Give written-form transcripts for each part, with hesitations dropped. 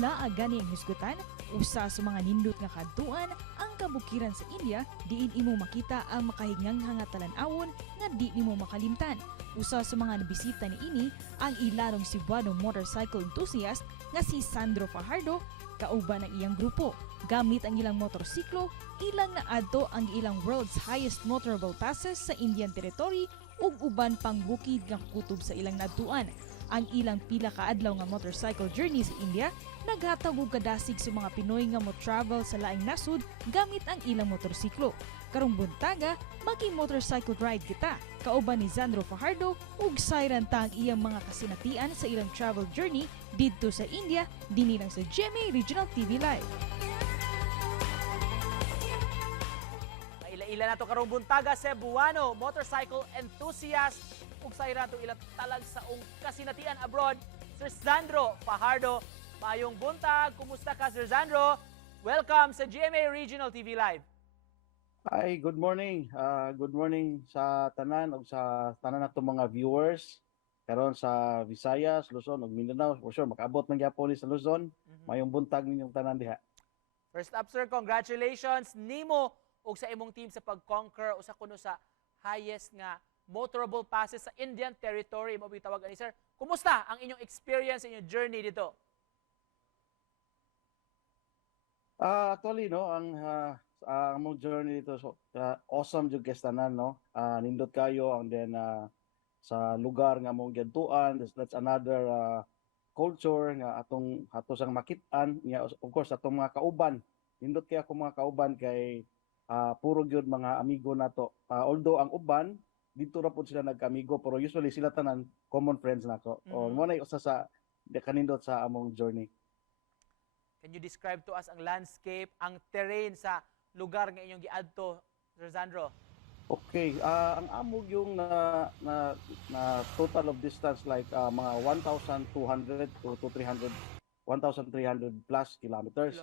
Laag gani ang hisgutan, usa sa mga nindot nga kadtuan ang kabukiran sa India diin imo makita ang makahinganghang nga talan-awon nga di nimo makalimtan. Usa sa mga nabisita ni ini ang ilarong Cebuano motorcycle enthusiast nga si Sandro Fajardo kauban ang iyang grupo. Gamit ang ilang motorsiklo, ilang naadto ang ilang world's highest motorable passes sa Indian territory ug uban pang bukid nga kutob sa ilang nadtuan. Ang ilang pila ka adlaw nga motorcycle journey sa India naghatag og kadasig sa mga Pinoy nga mo travel sa laing nasud gamit ang ilang motorsiklo. Karong buntaga, magi-motorcycle ride kita kauban ni Sandro Fajardo ug sayran ta ang iyang mga kasinatian sa ilang travel journey didto sa India dinhi lang sa GMA Regional TV Live. Ila na to karong buntaga Cebuano motorcycle enthusiast ug sayra to ila talag sa kasinatian abroad Sir Sandro Fajardo. Mayong buntag, kumusta ka Sir Sandro? Welcome sa GMA Regional TV Live. Hi, good morning. Good morning sa tanan ug sa tanan nato mga viewers karon sa Visayas, Luzon ug Mindanao. For sure makaabot man gyapon ni sa Luzon. Mayong buntag ninyong tanan diha. First up sir, congratulations nimo ug sa imong team sa pag-conquer usa kuno sa highest nga motorable passes sa Indian territory mo bitawag ani sir. Kumusta ang inyong experience, inyong journey dito? Actually no, ang among journey dito so awesome jud kestanan no. Nindot kayo and then sa lugar nga among giadtuan, that's another culture nga ato sang makit-an nga of course atong mga kauban. Nindot kay ako mga kauban kay puro gyud mga amigo nato. Although ang uban dito ra pud sila nagka-amigo pero usually sila tanan common friends nako. O mo na usa sa kanindot sa among journey. Can you describe to us ang landscape, ang terrain sa lugar nga inyong giadto, Sir Sandro? Okay, ang amog yung na total of distance like mga 1,200 to 300 1,300 plus kilometers.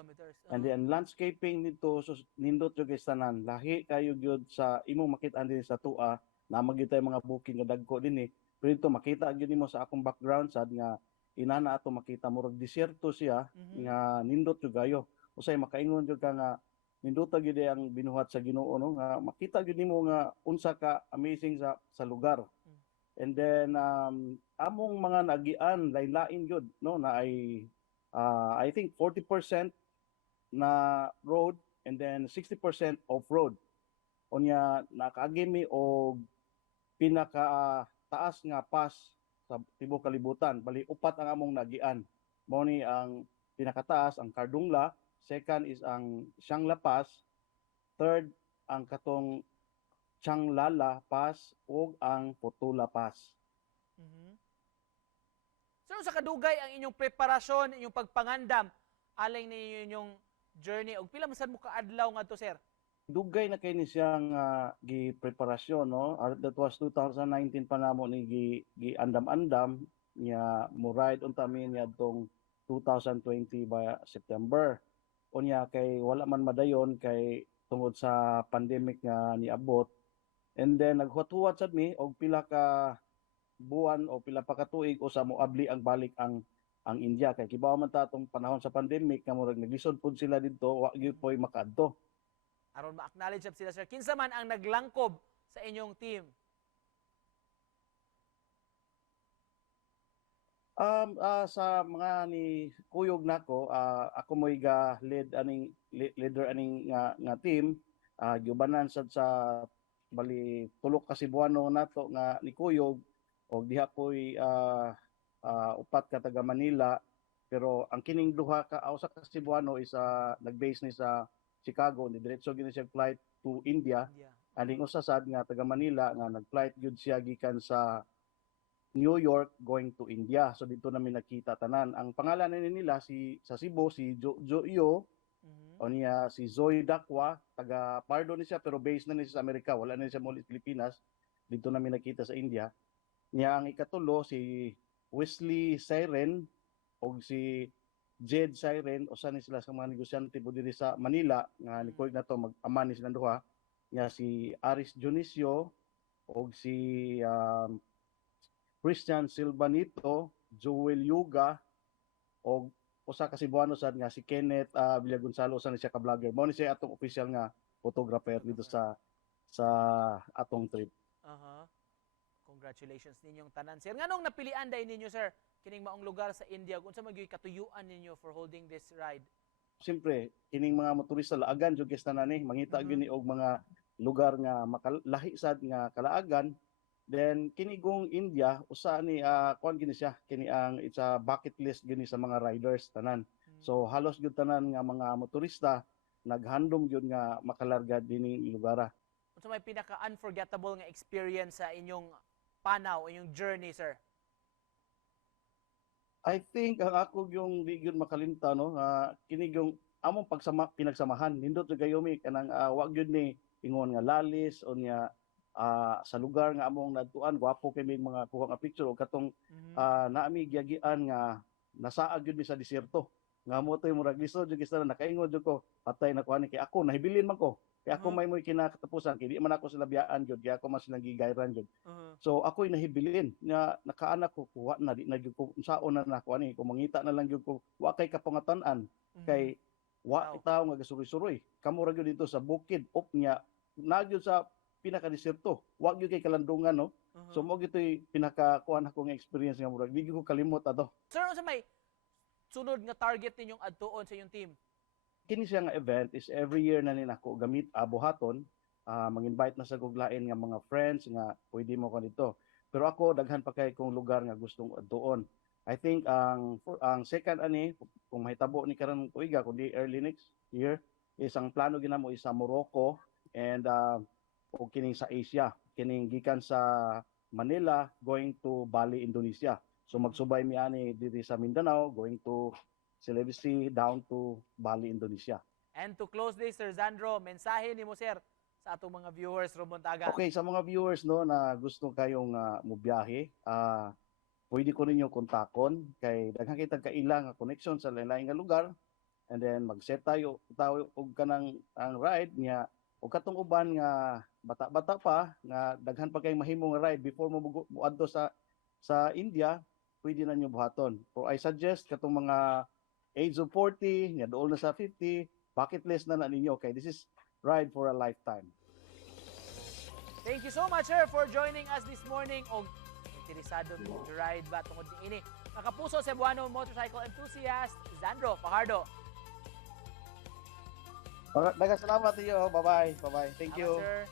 And then landscaping nito so nindot yung tanan lahi kayo gyud sa imong makita din sa tua na magyud tay mga booking nga dagko dinhi. Pero ito makita gyud nimo sa akong background sad nga inana ato makita murag disyerto siya nga nindot jud gayo. Usay makaingon jud ka nga nindot gyud ang binuhat sa Ginoo no nga makita gyud nimo nga unsa ka amazing sa lugar. And then among mga nagian lain-lain gyud no na ay I think 40% na road and then 60% off-road. Unya nakaagi mi og pinaka taas nga pass sa tibuok kalibutan. Bali upat ang among nagian. Mao ni ang pinakataas ang Cardungla, second is ang Shangla Pass, third ang katong Changlala Pass ug ang Potula Pass. Sir, sa kadugay ang inyong preparasyon, inyong pagpangandam alay ninyo inyong journey ug pila man sad mo kaadlaw ngadto sir? Dugay na kay ni siyang gi-preparasyon no. That was 2019 pa namo ni gi-andam-andam niya mo ride unta mi niya tong 2020 by September. Unya kay wala man madayon kay tungod sa pandemic nga niabot. And then naghuwat-huwat sad mi og pila ka buwan o pila pa ka tuig usa mo abli ang balik ang India kay kibaw man ta tong panahon sa pandemic nga murag naglisod pud sila didto wa gyud poy makaadto. Aron ma-acknowledge sila sir, kinsa man ang naglangkob sa inyong team? Sa mga ni kuyog nako, ako mo iga leader aning nga team, giubanan sad sa bali tulok ka Cebuano nato nga ni kuyog og diha poy upat ka taga Manila pero ang kining duha ka usa ka Cebuano is nag-base ni sa Chicago ni diretso gini siya flight to India. Aning usa sad nga taga Manila nga nag-flight gyud siya gikan sa New York going to India. So dito namin nakita tanan. Ang pangalan nila sa Cebu si Joyo o niya si Zoe Dakwa, taga Pardo ni siya pero based na ni siya sa Amerika, wala na siya muli sa Pilipinas. Dito namin nakita sa India. Niya ang ikatulo si Wesley Siren o si Jed Siren, usa ni sila sa mga negosyante po diri sa Manila nga nikuig na to mag-ama ni silang duha. Niya si Aris Dionisio o si Christian Silvanito, Joel Yuga o usa ka Cebuano sad nga si Kenneth Villa Gonzalo sa siya ka vlogger. Mao ni siya atong official nga photographer dito sa atong trip. Congratulations ninyong tanan, sir. Nganong napilian dai ninyo, sir, kining maong lugar sa India? Unsa magyoy katuyuan ninyo for holding this ride? Siyempre, kining mga motorista laagan jud kay tanan ni mangita gyud ni og mga lugar nga makalahi sad nga kalaagan. Then kinigong India usa ni kuan gini siya, kini ang it's a bucket list gini sa mga riders tanan. So halos gyud tanan nga mga motorista naghandom gyud nga makalarga dinhi lugar. Unsa may pinaka unforgettable nga experience sa inyong panaw, inyong journey, sir? I think ang ako yung di gyud makalimta no kini yung among pinagsamahan nindot jud gayomi kanang wa gyud ni ingon nga lalis o niya sa lugar nga among nadtuan gwapo kay mig mga kuha nga picture o katong naami giyagian nga nasaag gyud mi sa disyerto nga mo toy murag lisod jud gisa nakaingon jud ko patay na kuani kay ako nahibilin man ko kay ako may moy kinakatapusan kay di man ako sila biyaan jud kay ako mas silang gigayran jud. So ako'y nahibilin nga nakaanak ko kuha na di na gyud ko unsaon na kuani kung mangita na lang gyud ko wa kay kapangatan kay wa itaw nga gasuroy-suroy kamo ra gyud dito sa bukid op nya na gyud sa pinaka-disyerto wa gyud kay kalandungan no. So mo gitoy pinaka-kuan ako nga experience nga murag di gyud ko kalimot ato. Sir, unsa may sunod nga target ninyong adtuon sa inyong team? Kini siya nga event is every year na nin ako gamit buhaton mag-invite na sa guglain nga mga friends nga pwede mo ko dito. Pero ako daghan pa kay kung lugar nga gustong adtuon. I think ang second ani kung mahitabo ni karon tuiga kundi early next year is ang plano ginamo is sa Morocco and o kining sa Asia, kining gikan sa Manila going to Bali, Indonesia. So magsubay mi ani diri sa Mindanao going to Sulawesi down to Bali, Indonesia. And to close this, Sir Zandro, mensahe ni mo, sir, sa atong mga viewers Rumbontaga. Okay, sa mga viewers no na gusto kayong mobiyahe, pwede ko ninyo kontakon kay daghan kitag kaila nga connection sa lain-lain nga lugar and then mag-set tayo og kanang ang ride niya og katong uban nga bata-bata pa nga daghan pa kay mahimong ride before mo adto sa India, pwede na nyo buhaton. So I suggest katong mga age of 40, nga dool na sa 50, bucket list na ninyo. Okay, this is ride for a lifetime. Thank you so much, sir, for joining us this morning. Og interesado ni ride ba tungod ini Nakapuso Cebuano motorcycle enthusiast Zandro Fajardo. Daghang salamat iyo. Bye-bye. Bye-bye. Thank you. Sir.